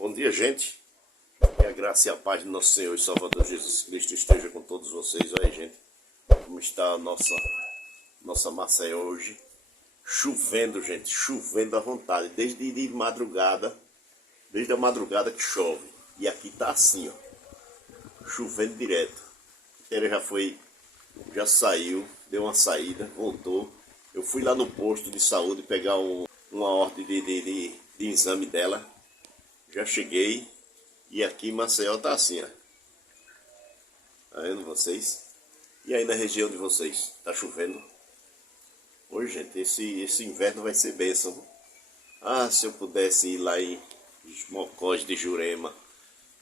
Bom dia, gente. Que a graça e a paz do nosso Senhor e Salvador Jesus Cristo esteja com todos vocês. Olha aí, gente, como está a nossa Maceió hoje. Chovendo, gente, chovendo à vontade. Desde madrugada, desde a madrugada que chove. E aqui tá assim, ó, chovendo direto. Ele já saiu, deu uma saída, voltou. Eu fui lá no posto de saúde pegar uma ordem de exame dela. Já cheguei e aqui em Maceió tá assim, ó. Tá vendo vocês? E aí na região de vocês, tá chovendo? Hoje, gente, esse inverno vai ser bênção. Ah, se eu pudesse ir lá em Mocós de Jurema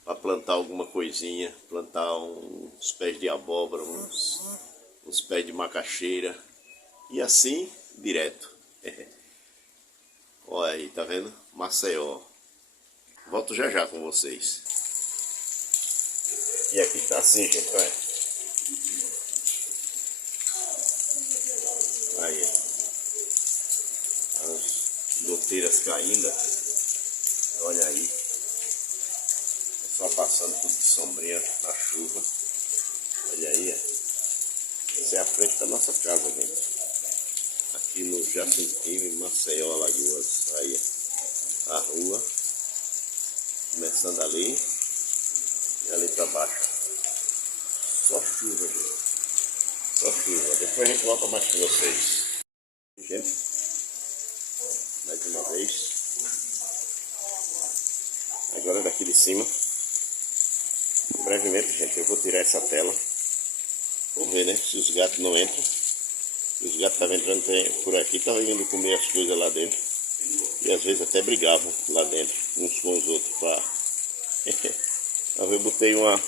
para plantar alguma coisinha, plantar uns pés de abóbora, uns pés de macaxeira e assim direto. Olha aí, tá vendo? Maceió. Volto já já com vocês. E aqui tá assim, gente, olha. Aí, as goteiras caindo. Olha aí. É só passando tudo de sombrinha na chuva. Olha aí, ó. Essa é a frente da nossa casa, gente. Aqui no Jacintinho, Maceió, Alagoas. Aí, a rua. Começando ali. E ali pra baixo. Só chuva, gente. Só chuva. Depois a gente volta mais com vocês. Gente, mais uma vez. Agora daqui de cima. Brevemente, gente, eu vou tirar essa tela. Vamos ver, né? Se os gatos não entram. Os gatos estavam entrando por aqui, estavam indo comer as coisas lá dentro. E às vezes até brigavam lá dentro, uns com os outros. Eu botei uma.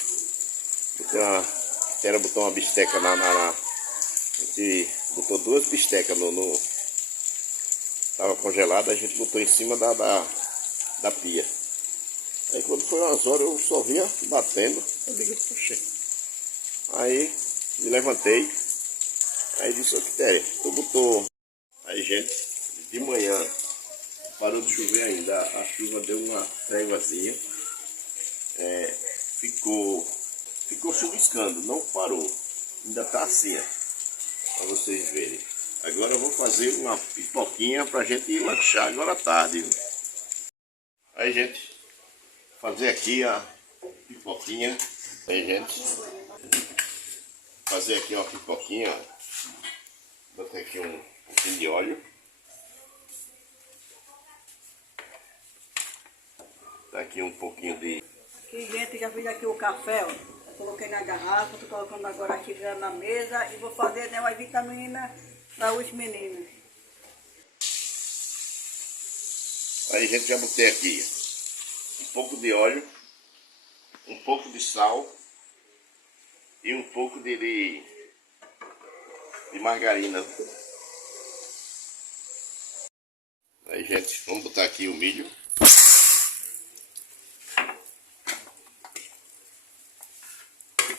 Era botar uma bisteca a gente botou duas bistecas tava congelada, a gente botou em cima da pia. Aí quando foi umas horas eu só via batendo. Eu digo, poxa. Aí me levantei. Aí disse, ô Quitéria, tu botou. Aí, gente, de manhã parou de chover ainda. A chuva deu uma tréguazinha. Ficou chuviscando, não parou. Ainda tá assim, ó, pra vocês verem. Agora eu vou fazer uma pipoquinha pra gente lanchar agora à tarde. Viu? Aí, gente, fazer aqui a pipoquinha. Aí, gente, fazer aqui uma pipoquinha. Botei aqui um pouquinho de óleo. Tá aqui um pouquinho de... Aqui, gente, já fiz aqui o café, ó. Eu coloquei na garrafa, tô colocando agora aqui já na mesa e vou fazer, né, uma vitamina para os meninos. Aí, gente, já botei aqui um pouco de óleo, um pouco de sal e um pouco de margarina. Aí, gente, vamos botar aqui o milho.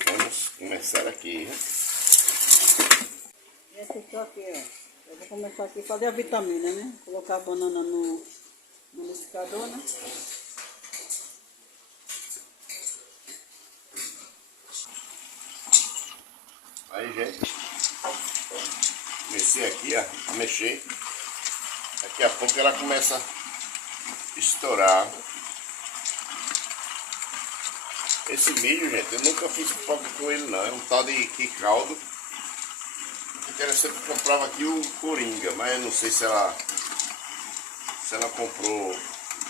Vamos começar aqui. Gente, estou aqui, ó. Eu vou começar aqui a fazer a vitamina, né? Colocar a banana no liquidificador, né? Aí, gente, comecei aqui a mexer. Daqui a pouco ela começa a estourar. Esse milho, gente, eu nunca fiz pipoca com ele não. É um tal de caldo. Interessante que eu comprava aqui o Coringa, mas eu não sei se ela comprou,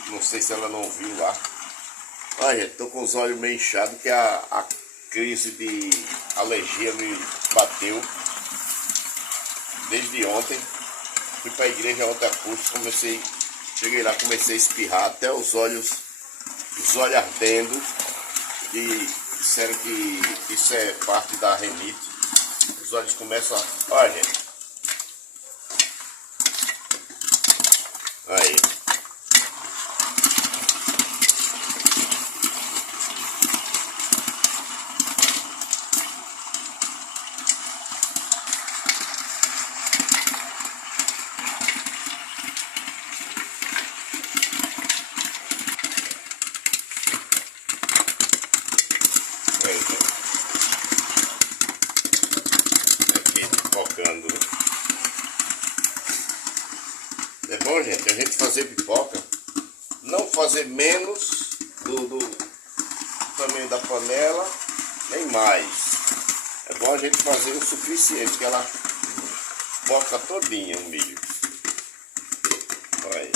não sei se ela não viu lá. Olha, gente, tô com os olhos meio inchados que a crise de alergia me bateu desde ontem. Fui para a igreja ontem a curso, cheguei lá, comecei a espirrar até os olhos ardendo. E disseram que isso é parte da renite. Os olhos começam a... Olha, gente. Aí. a gente fazer pipoca, não fazer menos do tamanho da panela, nem mais. É bom a gente fazer o suficiente, que ela foca todinha o milho. Olha aí.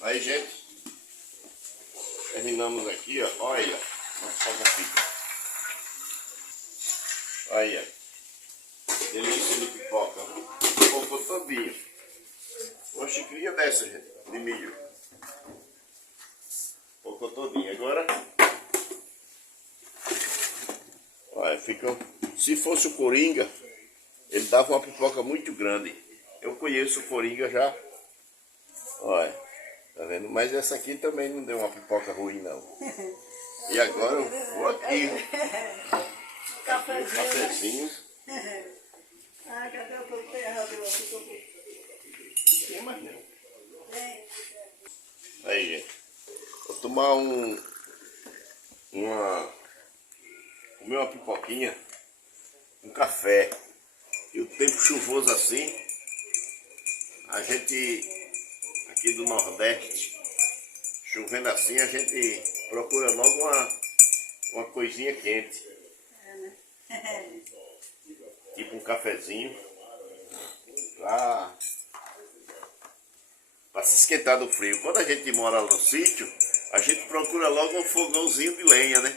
Aí, gente, terminamos aqui, ó. Olha, olha fica. Olha, delícia de pipoca. Focou todinho. Uma xicrinha dessa, gente, de milho. Focou todinho. Agora, olha, fica. Se fosse o Coringa, ele dava uma pipoca muito grande. Eu conheço o Coringa já. Olha. Tá vendo? Mas essa aqui também não deu uma pipoca ruim, não. E agora eu vou aqui. Cafezinho. Ah, cadê o produto errado? Tem mais não. Aí, gente. Vou tomar comer uma pipoquinha, um café. E o tempo chuvoso assim, a gente... aqui do Nordeste, chovendo assim, a gente procura logo uma coisinha quente. Tipo um cafezinho. Pra se esquentar do frio. Quando a gente mora no sítio, a gente procura logo um fogãozinho de lenha, né?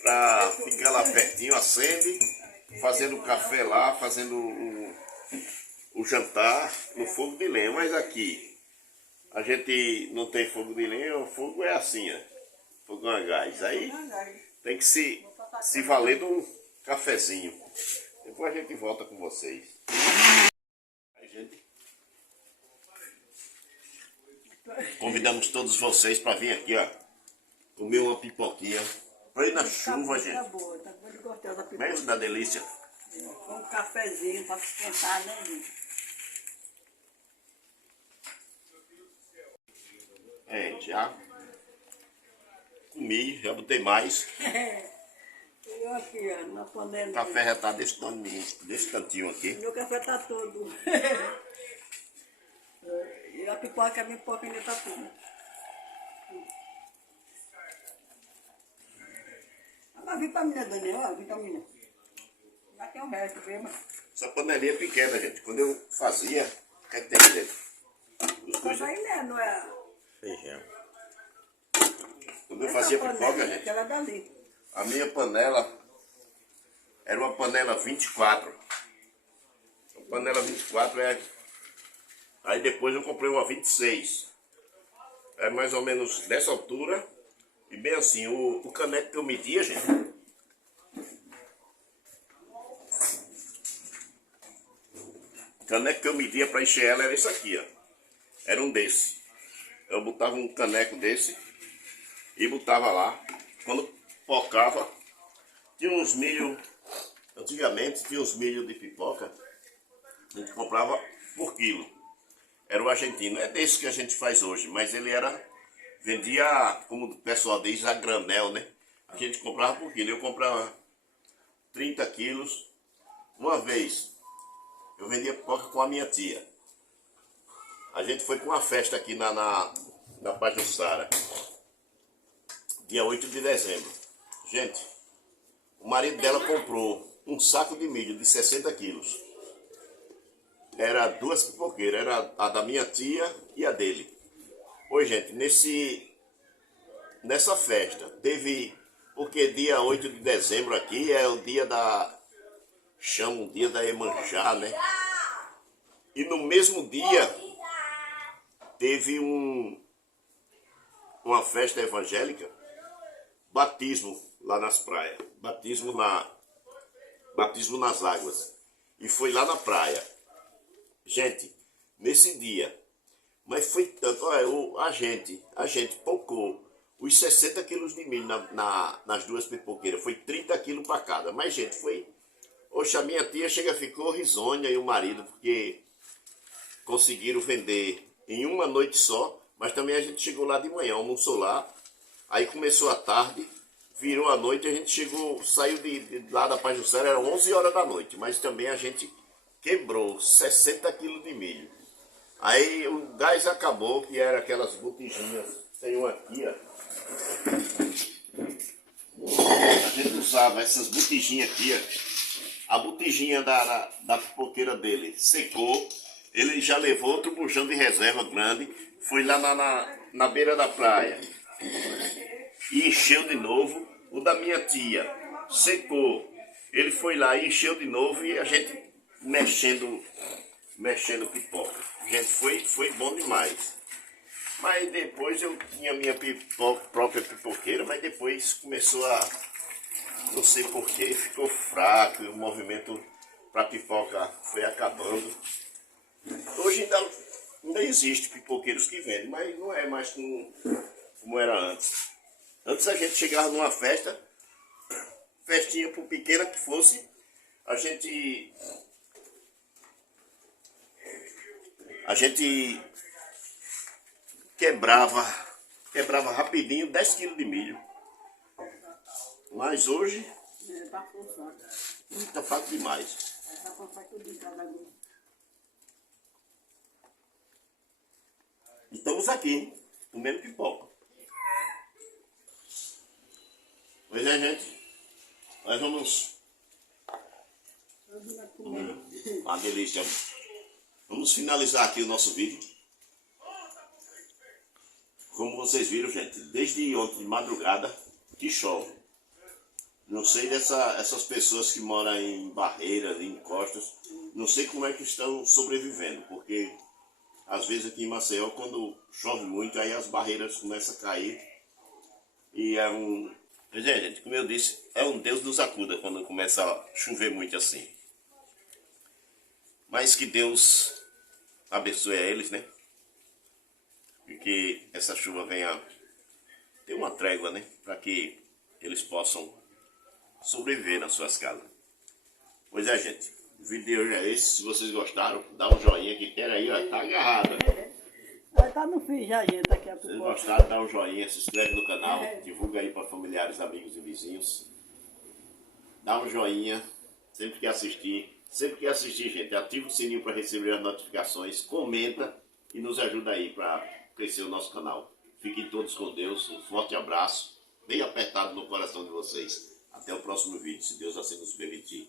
Pra ficar lá pertinho, acende, fazendo café lá, fazendo o jantar no fogo de lenha. Mas aqui a gente não tem fogo de lenha, o fogo é assim, ó, fogão a gás. Aí tem que se valer de um cafezinho. Depois a gente volta com vocês. Aí, gente, convidamos todos vocês para vir aqui, ó, comer uma pipoquinha. Pra ir na chuva, gente. Tá boa, tá muito gostosa a pipoca. Mesmo da delícia. Com um cafezinho para esquentar, né, gente? Já comi, já botei mais. Eu aqui, ó, na panela. O café já tá desse cantinho aqui. Meu café tá todo. E a minha pipoca ainda tá toda. A vitamina, Daniel, a vitamina. Já tem o resto, mesmo. Essa panelinha é pequena, gente. Quando eu fazia, o que é que tem aqui dentro? Mas aí, né, não é... Feijão. Quando eu fazia pipoca, gente, aquela dali. a minha panela era uma panela 24. A panela 24 é... Aí depois eu comprei uma 26. É mais ou menos dessa altura. E bem assim, o caneco que eu media, gente... O caneco que eu media para encher ela era esse aqui, ó. Era um desse. Eu botava um caneco desse e botava lá. Quando pocava, tinha uns milho. Antigamente tinha uns milho de pipoca. A gente comprava por quilo. Era o argentino. É desse que a gente faz hoje. Mas ele era... Vendia, como o pessoal diz, a granel, né? A gente comprava por quilo. Eu comprava 30 quilos. Uma vez, eu vendia pipoca com a minha tia. A gente foi com uma festa aqui na Pajuçara, dia 8 de dezembro. Gente, o marido dela comprou um saco de milho de 60 quilos. Era duas pipoqueiras, era a da minha tia e a dele. Oi, gente, nessa festa teve, porque dia 8 de dezembro aqui é o dia chamam o dia da Iemanjá, né? E no mesmo dia teve uma festa evangélica, batismo lá nas praias, batismo nas águas. E foi lá na praia. Gente, nesse dia, mas foi tanto, olha, a gente pocou os 60 quilos de milho nas duas pipoqueiras, foi 30 quilos para cada. Mas, gente, foi... Oxe, a minha tia ficou risonha e o marido, porque conseguiram vender em uma noite só, mas também a gente chegou lá de manhã, almoçou lá, Aí começou a tarde, virou a noite, a gente saiu de lá da Pajuçara, eram 11 horas da noite, mas também a gente quebrou 60 quilos de milho. Aí o gás acabou, que era aquelas botijinhas, tem uma aqui, ó. A gente usava essas botijinhas aqui, ó. A botijinha da pipoqueira dele secou, ele já levou outro bujão de reserva grande, foi lá na beira da praia e encheu de novo. O da minha tia secou, ele foi lá e encheu de novo e a gente mexendo pipoca. Gente, foi bom demais. Mas depois eu tinha minha própria pipoqueira, mas depois começou a, não sei porquê, ficou fraco e o movimento para pipoca foi acabando. Hoje ainda existe pipoqueiros que vendem, mas não é mais como era antes. Antes a gente chegava numa festinha por pequena que fosse, a gente quebrava rapidinho 10 quilos de milho. Mas hoje Tá com saco. tá fácil demais. Tá com saco de cada um. E estamos aqui, comendo pipoca. Pois é, gente. Nós vamos... Uma delícia. Vamos finalizar aqui o nosso vídeo. Como vocês viram, gente, desde ontem de madrugada que chove. Não sei essas pessoas que moram em barreiras, em encostas, não sei como é que estão sobrevivendo, porque às vezes aqui em Maceió, quando chove muito, aí as barreiras começam a cair e é um... Pois é, gente, como eu disse, é um Deus nos acuda quando começa a chover muito assim. Mas que Deus abençoe a eles, né? E que essa chuva venha ter uma trégua, né? Para que eles possam sobreviver nas suas casas. Pois é, gente. O vídeo de hoje é esse. Se vocês gostaram, dá um joinha que quer aí, ó. Tá agarrado. Vai tá no fim já, gente, aqui a Se vocês pipoca. gostaram, dá um joinha, se inscreve no canal, divulga aí para familiares, amigos e vizinhos. Dá um joinha sempre que assistir. Sempre que assistir, gente, ativa o sininho para receber as notificações, comenta e nos ajuda aí para crescer o nosso canal. Fiquem todos com Deus, um forte abraço, bem apertado no coração de vocês. Até o próximo vídeo, se Deus assim nos permitir.